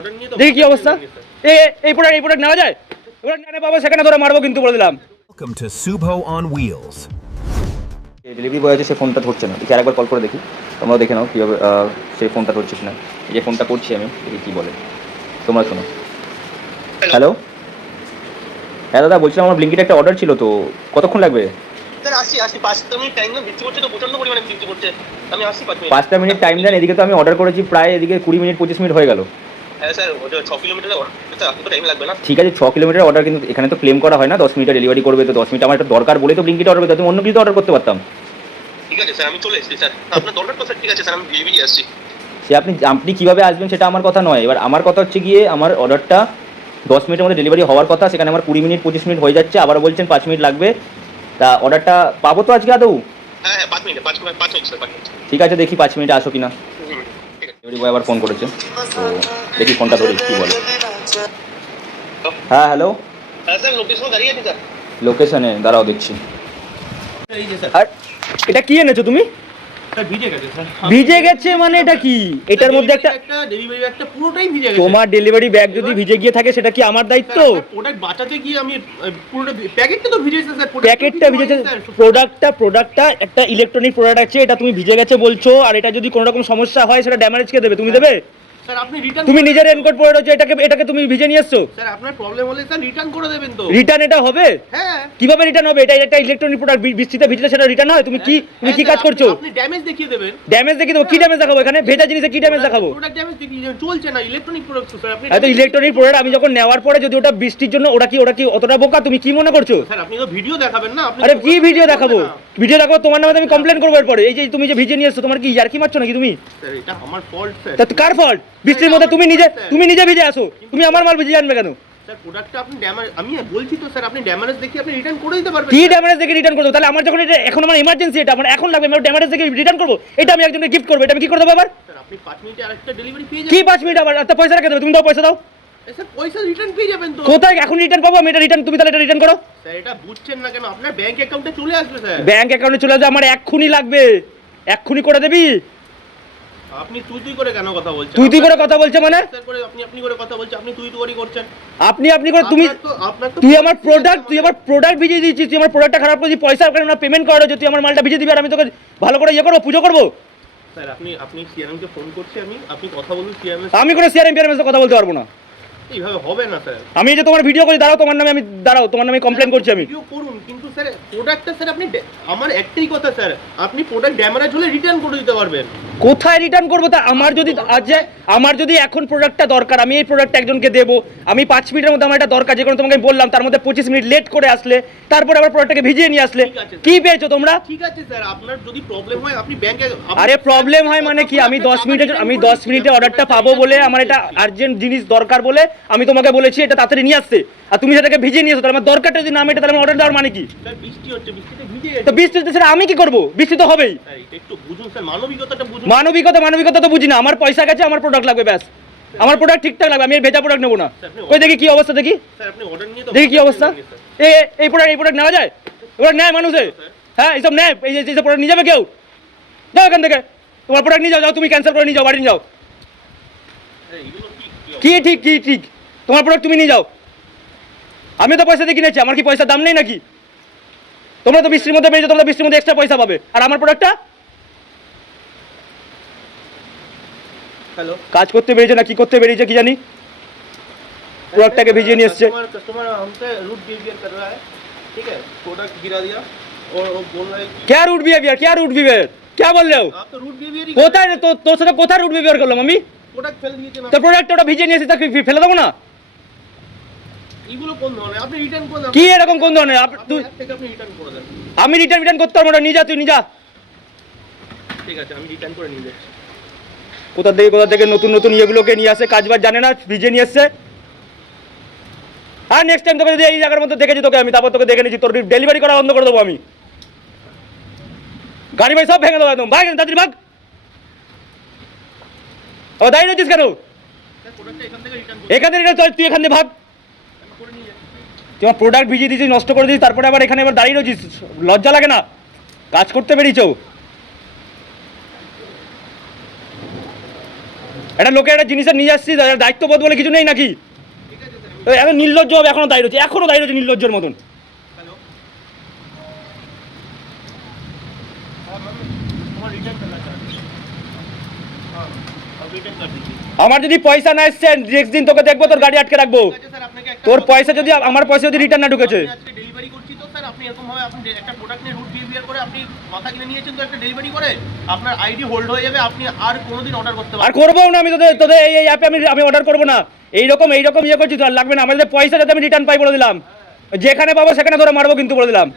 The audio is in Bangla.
দেখি কি অবস্থা। এই প্রোডাক্ট নেওয়া যায়? প্রোডাক্ট না পাবো সেখানে ধরে মারবো কিন্তু বলে দিলাম। Welcome to Subho on Wheels. Delivery boy আছে, সে ফোনটা ধরছে না। দেখি আরেকবার কল করে দেখি, তোমরাও দেখে নাও কীভাবে সে ফোনটা ধরছে কিনা। এই যে ফোনটা করছি আমি, দেখি কী বলে, তোমরা শোনো। হ্যালো, হ্যাঁ দাদা, বলছিলাম আমার ব্লিঙ্কিট একটা অর্ডার ছিল, তো কতক্ষণ লাগবে? স্যার আসছি 5 মিনিট টাইম দেন, বৃষ্টি করছে তো প্রচন্ড পরিমাণে বৃষ্টি করছে, আমি আসছি 5 মিনিট। 5টা মিনিট টাইম দেন, এদিকে তো আমি অর্ডার করেছি প্রায়, এদিকে 20 মিনিট 25 মিনিট হয়ে গেল। হ্যাঁ স্যার, ওটা 6 কিলোমিটার এত টাইম লাগবে না? ঠিক আছে, 6 কিলোমিটার অর্ডার, কিন্তু এখানে তো ক্লেম করা হয় না 10 মিনিটে ডেলিভারি করবে, তো 10 মিনিট আমার একটা দরকার বলে তো ব্লিঙ্কিট অর্ডার করতে, তুমি অন্য কিছু অর্ডার করতে পারতাম। ঠিক আছে স্যার, আমি চলে এসেছি স্যার, আপনার দরকার তো স্যার। ঠিক আছে স্যার, আমি বেরিয়ে আসছি। সে আপনি কীভাবে আসবেন সেটা আমার কথা নয়, এবার আমার কথা হচ্ছে গিয়ে আমার অর্ডারটা 10 মিনিটের মধ্যে ডেলিভারি হওয়ার কথা, সেখানে আমার 20 মিনিট 25 মিনিট হয়ে যাচ্ছে, আবার বলছেন 5 মিনিট লাগবে। তা অর্ডারটা পাবো তো আজকে আদৌ? হ্যাঁ 5 মিনিট স্যার, 5 মিনিট। ঠিক আছে, দেখি 5 মিনিটে আসো কিনা। ডেলিভারি বয় আবার ফোন করেছে, তো দেখি ফোনটা ধরি কী বলে। হ্যাঁ হ্যালো, হ্যাঁ স্যার, লোকেশন দাঁড়িয়ে আছে স্যার। লোকেশনে দাঁড়াও দেখছি। এই যে স্যার, আর এটা কি এনেছো তুমি? স্যার ভিজে গেছে স্যার। ভিজে গেছে মানে এটা কি? এটার মধ্যে একটা ডেলিভারি ব্যাগটা পুরোটাই ভিজে গেছে। তোমার ডেলিভারি ব্যাগ যদি ভিজে গিয়ে থাকে সেটা কি আমার দায়িত্ব? প্রোডাক্ট বাঁচাতে গিয়ে আমি পুরোটা প্যাকেটটা তো ভিজেছে স্যার। প্যাকেটটা ভিজেছে, প্রোডাক্টটা একটা ইলেকট্রনিক প্রোডাক্ট আছে, এটা তুমি ভিজে গেছে বলছো, আর এটা যদি কোনো রকম সমস্যা হয় সেটা ড্যামেজ কে দেবে? তুমি দেবে? স্যার আপনি রিটার্ন, তুমি নিজের রেনকোট পরে রয়েছো, এটাকে তুমি ভিজে নিয়ে এসছো। স্যার আপনার প্রবলেম হলে স্যার রিটার্ন করে দেবেন তো। রিটার্ন এটা হবে? হ্যাঁ। কিভাবে রিটার্ন হবে? এটা একটা ইলেকট্রনিক প্রোডাক্ট, বৃষ্টিতে ভিজলে সেটা রিটার্ন হয়? তুমি কি কাজ করছো? আপনি ড্যামেজ দেখিয়ে দেবেন। ড্যামেজ দেখিয়ে দেবো? কি ড্যামেজ দেখাবো? এখানে ভেজা জিনিসে কি ড্যামেজ দেখাবো? প্রোডাক্ট ড্যামেজ দেখিয়ে চলছে না, ইলেকট্রনিক প্রোডাক্ট স্যার। আপনি এত ইলেকট্রনিক প্রোডাক্ট আমি যখন নেওয়ার পরে যদি ওটা বৃষ্টির জন্য, ওরা কি অতটা বোকা? তুমি কি মনে করছো? স্যার আপনি তো ভিডিও দেখাবেন না। আপনি আরে কি ভিডিও দেখাবো? ভিডিও দেখাবো তোমার নামে আমি কমপ্লেন করবো এরপরে। এই যে তুমি যে ভিজে নিয়ে এসছো, তোমার কি ইয়ার্কি মারছো নাকি তুমি? স্যার এটা আমার ফল্ট স্যার। তা কার ফল্ট? বৃষ্টির মধ্যে তুমি নিজে ভিজে আসো, তুমি আমার মাল ভিজে আনবে কেন? স্যার প্রোডাক্টটা আপনি ড্যামেজ, আমি বলছি তো স্যার, আপনি ড্যামেজ দেখিয়ে আপনি রিটার্ন করে দিতে পারবেন। কি ড্যামেজ দেখে রিটার্ন করবো? তাহলে আমার যখন এটা এখন আমার ইমার্জেন্সি, এটা আমার এখন লাগবে, আমি ড্যামেজ দেখে রিটার্ন করবো? এটা আমি একজনকে গিফট করবো, এটা আমি কি করে দেবো আবার? স্যার আপনি 5 মিনিটে আরেকটা ডেলিভারি পেয়ে যাবেন। কি 5 মিনিট আবার? আচ্ছা পয়সা রেখে দেবে, তুমি দাও, পয়সা দাও। স্যার পয়সা রিটার্ন পেয়ে যাবেন তো। কোথায় এখন রিটার্ন পাবো আমি? এটা রিটার্ন, তুমি তাহলে এটা রিটার্ন করো। স্যার এটা বুঝছেন না কেন? আপনার ব্যাংক অ্যাকাউন্টে চলে আসবে স্যার। ব্যাংক অ্যাকাউন্টে চলে যাবে, আমার এক্ষুনি লাগবে, এক্ষুনি করে দেবি। আপনি তুই করে কেন কথা বলছেন? তুই করে কথা বলছে মানে? স্যার করে আপনি করে কথা বলছেন, আপনি তুই করে করছেন। আপনি করে তুমি, তুই আমার প্রোডাক্ট ভিজিয়ে দিয়েছিস, তুই আমার প্রোডাক্টটা খারাপ করে দিই, পয়সা ওখানে না পেমেন্ট করার জন্য তুই আমার মালটা ভিজিয়ে দিবি, আর আমি তোকে ভালো করে ইয়ে করবো, পুজো করবো? স্যার আপনি সিআরএম কে ফোন করছি, আপনি কথা বলুন সিআরএম। আমি কোনো সিআরএম কথা বলতে পারবো না। এইভাবে হবে না স্যার। আমি যে তোমার ভিডিও করি, দাঁড়াও তোমার নামে কমপ্লেন করছি আমি। ভিডিও করুন, কিন্তু স্যার প্রোডাক্টটা স্যার আপনি, আমার একটাই কথা স্যার, আপনি প্রোডাক্ট ড্যামেজ হলে রিটার্ন করে দিতে পারবেন। কোথায় রিটার্ন করবো? তা আমার যদি এখন প্রোডাক্টটা দরকার, আমি এই প্রোডাক্টটা একজনকে দেবো, আমি 5 মিনিটের মধ্যে আমার এটা দরকার, যে কোনো তোমাকে আমি বললাম, তার মধ্যে 25 মিনিট লেট করে আসলে, তারপরে আবার প্রোডাক্টটাকে ভিজিয়ে নিয়ে আসলে, কি পেয়েছো তোমরা? ঠিক আছে স্যার, আপনার যদি প্রবলেম হয় আপনি ব্যাংকে। আরে প্রবলেম হয় মানে কি? আমি 10 মিনিটে অর্ডারটা পাবো বলে, আমার এটা আর্জেন্ট জিনিস দরকার বলে আমি তোমাকে বলেছি এটা তাড়াতাড়ি নিয়ে আসতে, আর তুমি সেটাকে ভিজিয়ে নিয়ে এসো, তাহলে আমার দরকারটা যদি না মেটে, তাহলে আমার অর্ডার দেওয়ার মানে কি? স্যার বৃষ্টি হচ্ছে, বৃষ্টিতে ভিজে তো বৃষ্টিতে সেটা আমি কি করবো? বৃষ্টি তো হবেই। স্যার এটা একটু বুঝুন স্যার, মানবিকতাটা বুঝুন। মানবিকতা তো বুঝি না, আমার পয়সা গেছে, আমার প্রোডাক্ট লাগবে, ব্যাস। আমার প্রোডাক্ট ঠিকঠাক লাগবে, আমি এর ভেজা প্রোডাক্ট নেবো না। ওই দেখি কি অবস্থা, দেখি স্যার আপনি অর্ডার নিয়ে তো দেখি কি অবস্থা। এই প্রোডাক্ট নেওয়া যায়? ওরা নেয় মানুষে? হ্যাঁ এইসব নেয়, এই যে প্রোডাক্ট নিয়ে যাবে কেউ? যাও এখান থেকে, তোমার প্রোডাক্ট নিয়ে যাও, তুমি ক্যান্সেল করে নিয়ে যাও, বাড়ি নিয়ে যাও। কি ঠিক তোমার প্রোডাক্ট তুমি নিয়ে যাও, আমি তো পয়সা দিয়ে কিনেছি, আমার কি পয়সার দাম নেই নাকি? তোমরা তো বৃষ্টির মধ্যে বেরিয়েছো, তোমরা বৃষ্টির মধ্যে এক্সট্রা পয়সা পাবে, আর আমার প্রোডাক্টটা হ্যালো, কাজ করতে বেরিয়েছে না কি করতে বেরিয়েছে কি জানি, প্রোডাক্টটাকে ভিজিয়ে নিয়ে এসছে। कस्टमर हमसे रूड बिहेवियर कर रहा है, ठीक है, प्रोडक्ट गिरा दिया और वो बोल रहा है कि क्या रूड बिहेवियर क्या बोल रहे हो? आप तो रूड बिहेवियर ही কোথায় তোর সাথে কোথায় রুড বিহেভিয়ার করলাম আমি? प्रोडक्ट फेल दिए थे ना। তো প্রোডাক্টটা ওটা ভিজিয়ে নিয়ে এসে তাকে ফেলে দেবো না? এগুলো কোন ধরনের? আপনি রিটার্ন করে দেন। কি এরকম কোন ধরনের? তুই, আপনি রিটার্ন করে দেন। আমি রিটার্ন করতে পারবো না, নিয়ে যা, তুই নিয়ে যা। ঠিক আছে, আমি রিটার্ন করে নিয়ে যাচ্ছি। কোথা থেকে নতুন ইয়েগুলোকে নিয়ে আসে, কাজবাজ জানে না, ভিজিয়ে নিয়ে এসছে। আর নেক্সট টাইম তোকে যদি এই জায়গার মধ্যে দেখেছি তোকে আমি, তারপর তোকে দেখে নিচ্ছি, তোর ডেলিভারি করা বন্ধ করে দেবো আমি, গাড়ি ভাই সব ভেঙে দেবো একদম। ভাগ তাড়াতাড়ি ভাগ, ও দাঁড়িয়ে রয়েছিস কেন? স্যার প্রোডাক্টটা এখান থেকে রিটার্ন এখানে তুই এখান থেকে ভাগ, করে নিয়ে যাচ্ছি। তুই আমার প্রোডাক্ট ভিজিয়ে দিয়েছিস, নষ্ট করে দিয়েছিস, তারপরে আবার এখানে দাঁড়িয়ে রয়েছিস, লজ্জা লাগে না? কাজ করতে বেরিয়েছো, একটা লোকে একটা জিনিসের নিয়ে আসছি দায়িত্ববোধ বলে কিছু নেই নাকি? ঠিক আছে স্যার। এখন নির্লজ্জ হবে, এখনো দাঁড়িয়ে রয়েছে, নির্লজ্জের মতন। হ্যালো, তোমার রিটার্ন করলা স্যার। হ্যাঁ, রিটার্ন কর দিচ্ছি। আমার যদি পয়সা না এসছে নেক্সট দিন তোকে দেখবো, তোর গাড়ি আটকে রাখবো। ঠিক আছে স্যার, আপনাকে একটা তোর কথা পয়সা যদি বলবো। আমার পয়সা যদি রিটার্ন না ঢুকেছে, আমি আজকে ডেলিভারি করছি তো স্যার, আপনি এরকম ভাবে আপনি একটা প্রোডাক্ট নিয়ে রুট বিহেভিয়ার করে আপনি মাথা কিনে নিয়েছেন তো একটা ডেলিভারি করে, আপনার আইডি হোল্ড হয়ে যাবে, আপনি আর কোনোদিন অর্ডার করতে আর পারবেন করবো না আমি তোদের তোদের এই অ্যাপে আমি অর্ডার করবো না। এইরকম ইয়ে করছি তো আর লাগবে না। আমাদের পয়সা যাতে আমি রিটার্ন পাই বলে দিলাম, যেখানে পাবো সেখানে ধরে মারবো কিন্তু বলে দিলাম।